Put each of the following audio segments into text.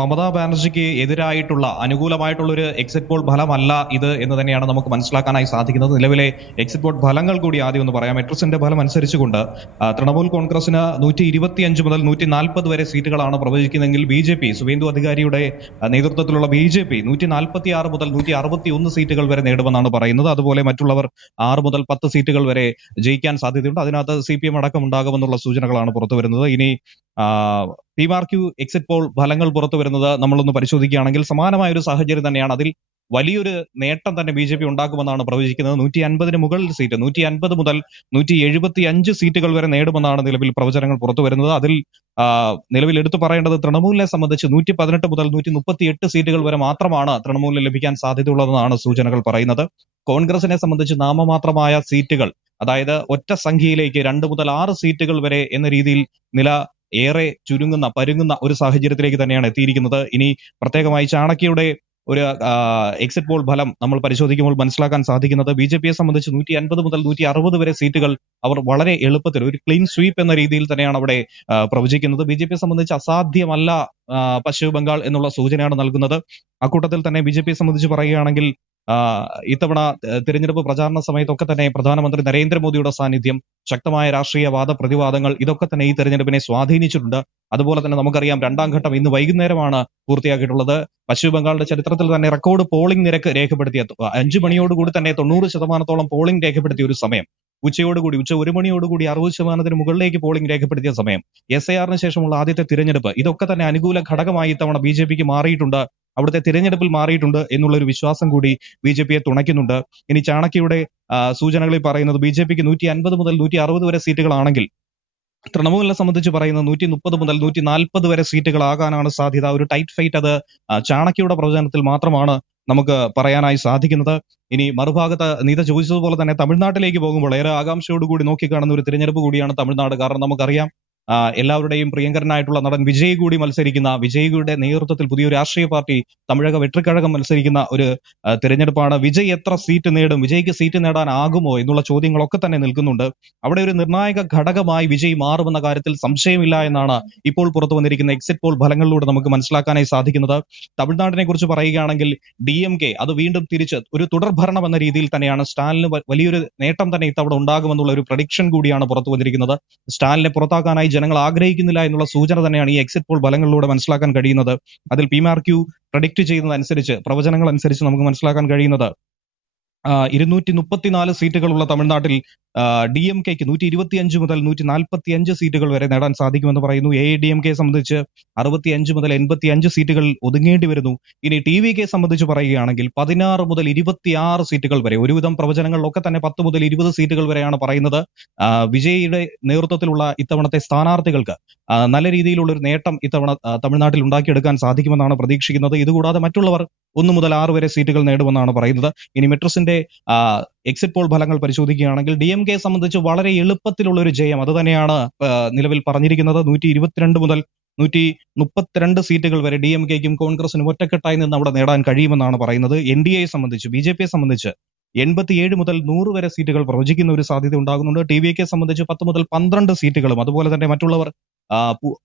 മമതാ ബാനർജിക്ക് എതിരായിട്ടുള്ള അനുകൂലമായിട്ടുള്ള ഒരു exit poll ഫലമല്ല ഇത് എന്ന് തന്നെയാണ് നമുക്ക് മനസ്സിലാക്കാനായി സാധിക്കുന്നത്. നിലവിലെ എക്സിറ്റ് പോൾ ഫലങ്ങൾ കൂടി ആദ്യം ഒന്ന് പറയാം. മെട്രസിന്റെ ഫലം അനുസരിച്ചുകൊണ്ട് തൃണമൂൽ കോൺഗ്രസിന് 125 മുതൽ 140 വരെ സീറ്റുകളാണ് പ്രവചിക്കുന്നതെങ്കിൽ BJP സുവേന്ദു അധികാരിയുടെ നേതൃത്വത്തിലുള്ള BJP 146 മുതൽ 161 സീറ്റുകൾ വരെ നേടുമെന്നാണ് പറയുന്നത്. അതുപോലെ മറ്റുള്ളവർ 6 മുതൽ 10 സീറ്റുകൾ വരെ ജയിക്കാൻ സാധ്യതയുണ്ട്. അതിനകത്ത് CPM അടക്കം ഉണ്ടാകുമെന്നുള്ള സൂചനകളാണ് പുറത്തുവരുന്നത്. ഇനി PMRQ എക്സിറ്റ് പോൾ ഫലങ്ങൾ പുറത്തു വരുന്നത് നമ്മളൊന്ന് പരിശോധിക്കുകയാണെങ്കിൽ സമാനമായ ഒരു സാഹചര്യം തന്നെയാണ്. അതിൽ വലിയൊരു നേട്ടം തന്നെ BJP ഉണ്ടാക്കുമെന്നാണ് പ്രവചിക്കുന്നത്. 150 മുകളിൽ സീറ്റ് 150 മുതൽ 175 സീറ്റുകൾ വരെ നേടുമെന്നാണ് നിലവിൽ പ്രവചനങ്ങൾ പുറത്തു വരുന്നത്. അതിൽ നിലവിൽ എടുത്തു പറയേണ്ടത് തൃണമൂലിനെ സംബന്ധിച്ച് 118 മുതൽ 138 സീറ്റുകൾ വരെ മാത്രമാണ് തൃണമൂലിന് ലഭിക്കാൻ സാധ്യതയുള്ളതെന്നാണ് സൂചനകൾ പറയുന്നത്. കോൺഗ്രസിനെ സംബന്ധിച്ച് നാമമാത്രമായ സീറ്റുകൾ, അതായത് ഒറ്റ സംഖ്യയിലേക്ക് 2 മുതൽ 6 സീറ്റുകൾ വരെ എന്ന രീതിയിൽ ഏറെ പരുങ്ങുന്ന ഒരു സാഹചര്യത്തിലേക്ക് തന്നെയാണ് എത്തിയിരിക്കുന്നത്. ഇനി പ്രത്യേകമായി ചാണക്യയുടെ ഒരു എക്സിറ്റ് പോൾ ഫലം നമ്മൾ പരിശോധിക്കുമ്പോൾ മനസ്സിലാക്കാൻ സാധിക്കുന്നത് BJPയെ സംബന്ധിച്ച് 150 മുതൽ 160 വരെ സീറ്റുകൾ അവർ വളരെ എളുപ്പത്തിൽ ഒരു ക്ലീൻ സ്വീപ്പ് എന്ന രീതിയിൽ തന്നെയാണ് അവിടെ പ്രവചിക്കുന്നത്. BJPയെ സംബന്ധിച്ച് അസാധ്യമല്ല പശ്ചിമ ബംഗാൾ എന്നുള്ള സൂചനയാണ് നൽകുന്നത്. അക്കൂട്ടത്തിൽ തന്നെ BJPയെ സംബന്ധിച്ച് പറയുകയാണെങ്കിൽ ഇത്തവണ തിരഞ്ഞെടുപ്പ് പ്രചാരണ സമയത്തൊക്കെ തന്നെ പ്രധാനമന്ത്രി നരേന്ദ്രമോദിയുടെ സാന്നിധ്യം, ശക്തമായ രാഷ്ട്രീയ വാദപ്രതിവാദങ്ങൾ ഇതൊക്കെ തന്നെ ഈ തെരഞ്ഞെടുപ്പിനെ സ്വാധീനിച്ചിട്ടുണ്ട്. അതുപോലെ തന്നെ നമുക്കറിയാം രണ്ടാം ഘട്ടം ഇന്ന് വൈകുന്നേരമാണ് പൂർത്തിയാക്കിയിട്ടുള്ളത്. പശ്ചിമ ബംഗാളിന്റെ ചരിത്രത്തിൽ തന്നെ റെക്കോർഡ് പോളിംഗ് നിരക്ക് രേഖപ്പെടുത്തിയ 5 മണിയോടുകൂടി തന്നെ 90% പോളിംഗ് രേഖപ്പെടുത്തിയ ഒരു സമയം, ഉച്ച 1 മണിയോടുകൂടി 60% മുകളിലേക്ക് പോളിംഗ് രേഖപ്പെടുത്തിയ സമയം, SIR ശേഷമുള്ള ആദ്യത്തെ തിരഞ്ഞെടുപ്പ്, ഇതൊക്കെ തന്നെ അനുകൂല ഘടകമായി ഇത്തവണ BJPക്ക് മാറിയിട്ടുണ്ട്, അവിടുത്തെ തിരഞ്ഞെടുപ്പിൽ മാറിയിട്ടുണ്ട് എന്നുള്ളൊരു വിശ്വാസം കൂടി BJPയെ തുണയ്ക്കുന്നുണ്ട്. ഇനി ചാണക്യയുടെ സൂചനകളിൽ പറയുന്നത് BJPക്ക് 150 മുതൽ 160 വരെ സീറ്റുകളാണെങ്കിൽ തൃണമൂലിനെ സംബന്ധിച്ച് പറയുന്നത് 130 മുതൽ 140 വരെ സീറ്റുകളാകാനാണ് സാധ്യത. ഒരു ടൈറ്റ് ഫൈറ്റ് അത് ചാണക്യയുടെ പ്രവചനത്തിൽ മാത്രമാണ് നമുക്ക് പറയാനായി സാധിക്കുന്നത്. ഇനി മറുഭാഗത്ത് നീത ചോദിച്ചതുപോലെ തന്നെ തമിഴ്നാട്ടിലേക്ക് പോകുമ്പോൾ ഏറെ ആകാംക്ഷയോടുകൂടി നോക്കിക്കാണുന്ന ഒരു തിരഞ്ഞെടുപ്പ് കൂടിയാണ് തമിഴ്നാട്. കാരണം നമുക്കറിയാം എല്ലാവരുടെയും പ്രിയങ്കരനായിട്ടുള്ള നടൻ വിജയ് കൂടി മത്സരിക്കുന്ന, വിജയ്യുടെ നേതൃത്വത്തിൽ പുതിയൊരു രാഷ്ട്രീയ പാർട്ടി തമിഴക വെട്രിക്കഴകം മത്സരിക്കുന്ന ഒരു തിരഞ്ഞെടുപ്പാണ്. വിജയ് എത്ര സീറ്റ് നേടും, വിജയ്ക്ക് സീറ്റ് നേടാനാകുമോ എന്നുള്ള ചോദ്യങ്ങളൊക്കെ തന്നെ നിൽക്കുന്നുണ്ട്. അവിടെ ഒരു നിർണായക ഘടകമായി വിജയ് മാറുമെന്ന കാര്യത്തിൽ സംശയമില്ല എന്നാണ് ഇപ്പോൾ പുറത്തു വന്നിരിക്കുന്ന എക്സിറ്റ് പോൾ ഫലങ്ങളിലൂടെ നമുക്ക് മനസ്സിലാക്കാനായി സാധിക്കുന്നത്. തമിഴ്നാടിനെ കുറിച്ച് പറയുകയാണെങ്കിൽ DMK അത് വീണ്ടും തിരിച്ച് ഒരു തുടർഭരണം എന്ന രീതിയിൽ തന്നെയാണ്. സ്റ്റാലിന് വലിയൊരു നേട്ടം തന്നെ ഇത്തവണ ഉണ്ടാകുമെന്നുള്ള ഒരു പ്രഡിക്ഷൻ കൂടിയാണ് പുറത്തു വന്നിരിക്കുന്നത്. സ്റ്റാലിനെ പുറത്താക്കാനായി ജനങ്ങൾ ആഗ്രഹിക്കുന്നില്ല എന്നുള്ള സൂചന തന്നെയാണ് ഈ എക്സിറ്റ് പോൾ ഫലങ്ങളിലൂടെ മനസ്സിലാക്കാൻ കഴിയുന്നത്. അതിൽ PMRQ പ്രഡിക്റ്റ് ചെയ്യുന്നതനുസരിച്ച്, പ്രവചനങ്ങൾ അനുസരിച്ച് നമുക്ക് മനസ്സിലാക്കാൻ കഴിയുന്നത് 234 സീറ്റുകളുള്ള തമിഴ്നാട്ടിൽ DMKക്ക് 125 മുതൽ 145 സീറ്റുകൾ വരെ നേടാൻ സാധിക്കുമെന്ന് പറയുന്നു. AIADMKയെ സംബന്ധിച്ച് 65 മുതൽ 85 സീറ്റുകൾ ഒതുങ്ങേണ്ടി വരുന്നു. ഇനി TVK സംബന്ധിച്ച് പറയുകയാണെങ്കിൽ 16 മുതൽ 26 സീറ്റുകൾ വരെ, ഒരുവിധം പ്രവചനങ്ങളിലൊക്കെ തന്നെ 10 മുതൽ 20 സീറ്റുകൾ വരെയാണ് പറയുന്നത്. വിജയിയുടെ നേതൃത്വത്തിലുള്ള ഇത്തവണത്തെ സ്ഥാനാർത്ഥികൾക്ക് നല്ല രീതിയിലുള്ള ഒരു നേട്ടം ഇത്തവണ തമിഴ്നാട്ടിൽ ഉണ്ടാക്കിയെടുക്കാൻ സാധിക്കുമെന്നാണ് പ്രതീക്ഷിക്കുന്നത്. ഇതുകൂടാതെ മറ്റുള്ളവർ 1 മുതൽ 6 വരെ സീറ്റുകൾ നേടുമെന്നാണ് പറയുന്നത്. ഇനി മെട്രസിന്റെ എക്സിറ്റ് പോൾ ഫലങ്ങൾ പരിശോധിക്കുകയാണെങ്കിൽ DMKയെ സംബന്ധിച്ച് വളരെ എളുപ്പത്തിലുള്ള ഒരു ജയം അത് തന്നെയാണ് നിലവിൽ പറഞ്ഞിരിക്കുന്നത്. 122 മുതൽ 132 സീറ്റുകൾ വരെ DMKയ്ക്കും കോൺഗ്രസിനും ഒറ്റക്കെട്ടായി നിന്ന് അവിടെ നേടാൻ കഴിയുമെന്നാണ് പറയുന്നത്. NDAയെ സംബന്ധിച്ച്, BJPയെ സംബന്ധിച്ച് 87 മുതൽ 100 വരെ സീറ്റുകൾ പ്രവചിക്കുന്ന ഒരു സാധ്യത ഉണ്ടാകുന്നുണ്ട്. TVKയെ സംബന്ധിച്ച് 10 മുതൽ 12 സീറ്റുകളും അതുപോലെ തന്നെ മറ്റുള്ളവർ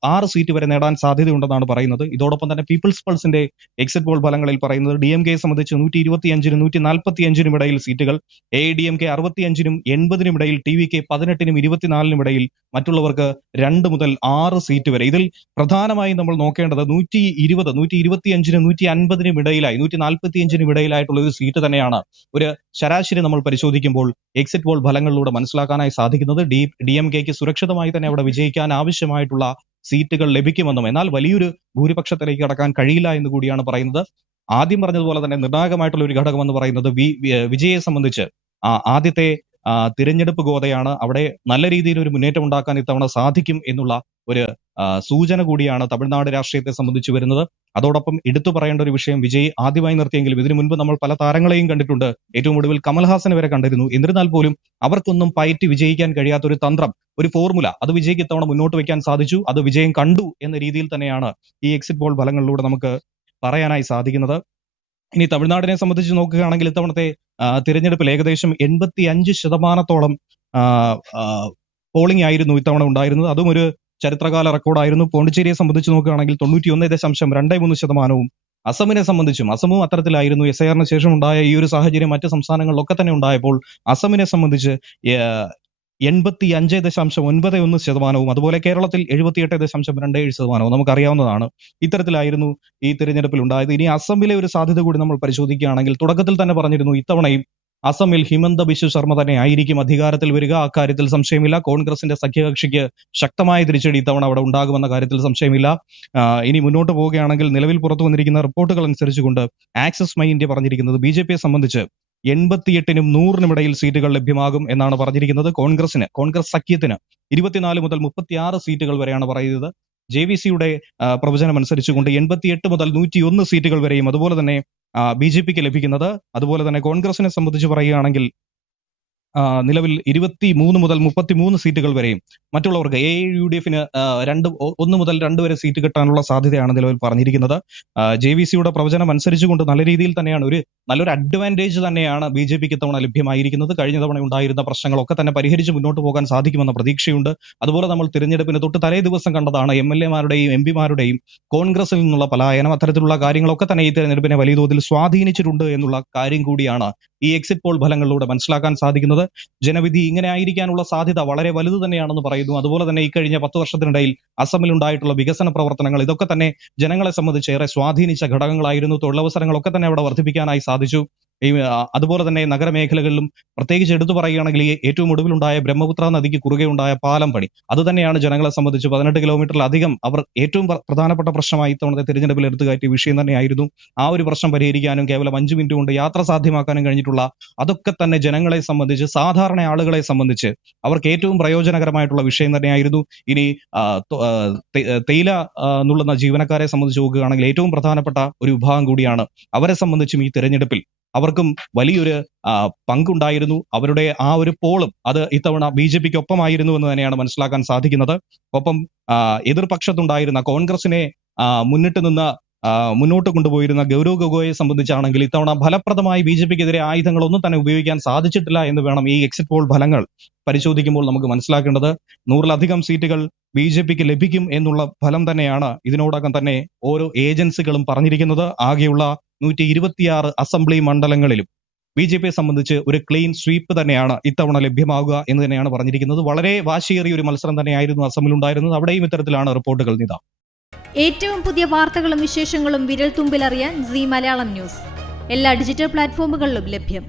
6 സീറ്റ് വരെ നേടാൻ സാധ്യതയുണ്ടെന്നാണ് പറയുന്നത്. ഇതോടൊപ്പം തന്നെ പീപ്പിൾസ് പൾസിന്റെ എക്സിറ്റ് പോൾ ഫലങ്ങളിൽ പറയുന്നത് DMKയെ സംബന്ധിച്ച് 125-നും 145-നും ഇടയിൽ സീറ്റുകൾ, AIADMK 65-നും 80-നും ഇടയിൽ, TVK 18-നും 24-നും ഇടയിൽ, മറ്റുള്ളവർക്ക് 2 മുതൽ 6 സീറ്റ് വരെ. ഇതിൽ പ്രധാനമായും നമ്മൾ നോക്കേണ്ടത് 120, 125-നും 150-നും ഇടയിലായി, 145-നും ഇടയിലായിട്ടുള്ള ഒരു സീറ്റ് തന്നെയാണ് ഒരു ശരാശരി നമ്മൾ പരിശോധിക്കുമ്പോൾ എക്സിറ്റ് പോൾ ഫലങ്ങളിലൂടെ മനസ്സിലാക്കാനായി സാധിക്കുന്നത്. DMKക്ക് സുരക്ഷിതമായി തന്നെ അവിടെ വിജയിക്കാൻ ആവശ്യമായിട്ടുള്ള സീറ്റുകൾ ലഭിക്കുമെന്നും എന്നാൽ വലിയൊരു ഭൂരിപക്ഷത്തിലേക്ക് കടക്കാൻ കഴിയില്ല എന്ന് കൂടിയാണ് പറയുന്നത്. ആദ്യം പറഞ്ഞതുപോലെ തന്നെ നിർണായകമായിട്ടുള്ള ഒരു ഘടകം എന്ന് പറയുന്നത് വിജയെ സംബന്ധിച്ച് ആദ്യത്തെ തിരഞ്ഞെടുപ്പ് ഗോതയാണ്. അവിടെ നല്ല രീതിയിൽ ഒരു മുന്നേറ്റം ഉണ്ടാക്കാൻ ഇത്തവണ സാധിക്കും എന്നുള്ള ഒരു സൂചന കൂടിയാണ് തമിഴ്നാട് രാഷ്ട്രീയത്തെ സംബന്ധിച്ച് വരുന്നത്. അതോടൊപ്പം എടുത്തു പറയേണ്ട ഒരു വിഷയം, വിജയ് ആദ്യമായി നിർത്തിയെങ്കിലും ഇതിനു മുൻപ് നമ്മൾ പല താരങ്ങളെയും കണ്ടിട്ടുണ്ട്. ഏറ്റവും ഒടുവിൽ കമൽഹാസനെ വരെ കണ്ടിരുന്നു. എന്നിരുന്നാൽ പോലും അവർക്കൊന്നും പയറ്റി വിജയിക്കാൻ കഴിയാത്ത ഒരു തന്ത്രം, ഒരു ഫോർമുല അത് വിജയ്ക്ക് ഇത്തവണ മുന്നോട്ട് വയ്ക്കാൻ സാധിച്ചു. അത് വിജയം കണ്ടു എന്ന രീതിയിൽ തന്നെയാണ് ഈ എക്സിറ്റ് പോൾ ഫലങ്ങളിലൂടെ നമുക്ക് പറയാനായി സാധിക്കുന്നത്. ഇനി തമിഴ്നാടിനെ സംബന്ധിച്ച് നോക്കുകയാണെങ്കിൽ ഇത്തവണത്തെ തിരഞ്ഞെടുപ്പിൽ ഏകദേശം 85% പോളിംഗ് ആയിരുന്നു ഇത്തവണ ഉണ്ടായിരുന്നത്. അതും ഒരു ചരിത്രകാല റെക്കോർഡായിരുന്നു. പോണ്ടിച്ചേരിയെ സംബന്ധിച്ച് നോക്കുകയാണെങ്കിൽ 91.23%. അസമിനെ സംബന്ധിച്ചും അസമും അത്തരത്തിലായിരുന്നു. SIR ശേഷം ഉണ്ടായ ഈ ഒരു സാഹചര്യം മറ്റ് സംസ്ഥാനങ്ങളിലൊക്കെ തന്നെ ഉണ്ടായപ്പോൾ അസമിനെ സംബന്ധിച്ച് 85.91%, അതുപോലെ കേരളത്തിൽ 78.27%. നമുക്കറിയാവുന്നതാണ്. ഇത്തരത്തിലായിരുന്നു ഈ തിരഞ്ഞെടുപ്പിൽ ഉണ്ടായത്. ഇനി അസമിലെ ഒരു സാധ്യത കൂടി നമ്മൾ പരിശോധിക്കുകയാണെങ്കിൽ തുടക്കത്തിൽ തന്നെ പറഞ്ഞിരുന്നു ഇത്തവണയും അസമിൽ ഹിമന്ത ബിശ്വ ശർമ്മ തന്നെ ആയിരിക്കും അധികാരത്തിൽ വരിക. അക്കാര്യത്തിൽ സംശയമില്ല. കോൺഗ്രസിന്റെ സഖ്യകക്ഷിക്ക് ശക്തമായ തിരിച്ചടി ഇത്തവണ അവിടെ ഉണ്ടാകുമെന്ന കാര്യത്തിൽ സംശയമില്ല. ഇനി മുന്നോട്ട് പോവുകയാണെങ്കിൽ നിലവിൽ പുറത്തു വന്നിരിക്കുന്ന റിപ്പോർട്ടുകൾ അനുസരിച്ചുകൊണ്ട് ആക്സിസ് മൈ ഇന്ത്യ പറഞ്ഞിരിക്കുന്നത് BJPയെ സംബന്ധിച്ച് 88-നും 100-നും ഇടയിൽ സീറ്റുകൾ ലഭ്യമാകും എന്നാണ് പറഞ്ഞിരിക്കുന്നത്. കോൺഗ്രസ് സഖ്യത്തിന് 24 മുതൽ 36 സീറ്റുകൾ വരെയാണ് പറയുന്നത്. JVCയുടെ പ്രവചനം അനുസരിച്ചുകൊണ്ട് 88 മുതൽ 101 സീറ്റുകൾ വരെയും അതുപോലെ തന്നെ BJPക്ക് ലഭിക്കുന്നത്. അതുപോലെ തന്നെ കോൺഗ്രസിനെ സംബന്ധിച്ച് പറയുകയാണെങ്കിൽ നിലവിൽ 23 മുതൽ 33 സീറ്റുകൾ വരെയും മറ്റുള്ളവർക്ക് AAUDFന് 1 മുതൽ 2 വരെ സീറ്റ് കിട്ടാനുള്ള സാധ്യതയാണ് നിലവിൽ പറഞ്ഞിരിക്കുന്നത്. JVCയുടെ പ്രവചനം അനുസരിച്ചുകൊണ്ട് നല്ല രീതിയിൽ തന്നെയാണ് നല്ലൊരു അഡ്വാൻറ്റേജ് തന്നെയാണ് BJPക്ക് ഇത്തവണ ലഭ്യമായിരിക്കുന്നത്. കഴിഞ്ഞ തവണ ഉണ്ടായിരുന്ന പ്രശ്നങ്ങളൊക്കെ തന്നെ പരിഹരിച്ച് മുന്നോട്ട് പോകാൻ സാധിക്കുമെന്ന പ്രതീക്ഷയുണ്ട്. അതുപോലെ നമ്മൾ തിരഞ്ഞെടുപ്പിന് തൊട്ട് തലേ ദിവസം കണ്ടതാണ് MLAമാരുടെയും MPമാരുടെയും കോൺഗ്രസിൽ നിന്നുള്ള പലായനം. അത്തരത്തിലുള്ള കാര്യങ്ങളൊക്കെ തന്നെ ഈ തിരഞ്ഞെടുപ്പിനെ വലിയ തോതിൽ സ്വാധീനിച്ചിട്ടുണ്ട് എന്നുള്ള കാര്യം കൂടിയാണ് ഈ എക്സിറ്റ് പോൾ ഫലങ്ങളിലൂടെ മനസ്സിലാക്കാൻ സാധിക്കുന്നത്. ജനവിധി ഇങ്ങനെ ആയിരിക്കാനുള്ള സാധ്യത വളരെ വലുത് തന്നെയാണെന്ന് പറയുന്നു. അതുപോലെ തന്നെ ഈ കഴിഞ്ഞ 10 വർഷത്തിനിടയിൽ അസമിൽ ഉണ്ടായിട്ടുള്ള വികസന പ്രവർത്തനങ്ങൾ ഇതൊക്കെ തന്നെ ജനങ്ങളെ സംബന്ധിച്ച് ഏറെ സ്വാധീനിച്ച ഘടകങ്ങളായിരുന്നു. തൊഴിലവസരങ്ങളൊക്കെ തന്നെ അവിടെ വർദ്ധിപ്പിക്കാനായി സാധിച്ചു. അതുപോലെ തന്നെ നഗരമേഖലകളിലും പ്രത്യേകിച്ച് എടുത്തു പറയുകയാണെങ്കിൽ ഏറ്റവും ഒടുവിലുണ്ടായ ബ്രഹ്മപുത്ര നദിക്ക് കുറുകെ ഉണ്ടായ പാലം പണി അത് തന്നെയാണ് ജനങ്ങളെ സംബന്ധിച്ച് 18 കിലോമീറ്ററിലധികം അവർ ഏറ്റവും പ്രധാനപ്പെട്ട പ്രശ്നമായി ഇത്തവണത്തെ തിരഞ്ഞെടുപ്പിൽ എടുത്തു കയറ്റിയ വിഷയം തന്നെയായിരുന്നു. ആ ഒരു പ്രശ്നം പരിഹരിക്കാനും കേവലം 5 മിനിറ്റ് കൊണ്ട് യാത്ര സാധ്യമാക്കാനും കഴിഞ്ഞിട്ടുള്ള അതൊക്കെ തന്നെ ജനങ്ങളെ സംബന്ധിച്ച് സാധാരണ ആളുകളെ സംബന്ധിച്ച് അവർക്ക് ഏറ്റവും പ്രയോജനകരമായിട്ടുള്ള വിഷയം തന്നെയായിരുന്നു. ഇനി തേയില നുള്ളുന്ന ജീവനക്കാരെ സംബന്ധിച്ച് നോക്കുകയാണെങ്കിൽ ഏറ്റവും പ്രധാനപ്പെട്ട ഒരു വിഭാഗം കൂടിയാണ്. അവരെ സംബന്ധിച്ചും ഈ തിരഞ്ഞെടുപ്പിൽ അവർക്കും വലിയൊരു പങ്കുണ്ടായിരുന്നു. അവരുടെ ആ ഒരു പോളും അത് ഇത്തവണ BJPക്ക് ഒപ്പമായിരുന്നു എന്ന് തന്നെയാണ് മനസ്സിലാക്കാൻ സാധിക്കുന്നത്. ഒപ്പം എതിർപക്ഷത്തുണ്ടായിരുന്ന കോൺഗ്രസിനെ മുന്നിട്ട് നിന്ന് മുന്നോട്ട് കൊണ്ടുപോയിരുന്ന ഗൗരവ് ഗൊഗോയെ സംബന്ധിച്ചാണെങ്കിൽ ഇത്തവണ ഫലപ്രദമായി BJPക്കെതിരെ ആയുധങ്ങളൊന്നും തന്നെ ഉപയോഗിക്കാൻ സാധിച്ചിട്ടില്ല എന്ന് വേണം ഈ എക്സിറ്റ് പോൾ ഫലങ്ങൾ പരിശോധിക്കുമ്പോൾ നമുക്ക് മനസ്സിലാക്കേണ്ടത്. 100-ലധികം സീറ്റുകൾ BJPക്ക് ലഭിക്കും എന്നുള്ള ഫലം തന്നെയാണ് ഇതിനോടകം തന്നെ ഓരോ ഏജൻസികളും പറഞ്ഞിരിക്കുന്നത്. ആകെയുള്ള 126 അസംബ്ലി മണ്ഡലങ്ങളിലും BJPയെ സംബന്ധിച്ച് ഒരു ക്ലീൻ സ്വീപ്പ് തന്നെയാണ് ഇത്തവണ ലഭ്യമാവുക എന്ന് തന്നെയാണ് പറഞ്ഞിരിക്കുന്നത്. വളരെ വാശിയേറിയ ഒരു മത്സരം തന്നെയായിരുന്നു അസമിൽ ഉണ്ടായിരുന്നത്. അവിടെയും ഇത്തരത്തിലാണ് റിപ്പോർട്ടുകൾ. നിത, ഏറ്റവും പുതിയ വാർത്തകളും വിശേഷങ്ങളും വിരൽ തുമ്പിലറിയാൻ Zee മലയാളം ന്യൂസ് എല്ലാ ഡിജിറ്റൽ പ്ലാറ്റ്ഫോമുകളിലും ലഭ്യം.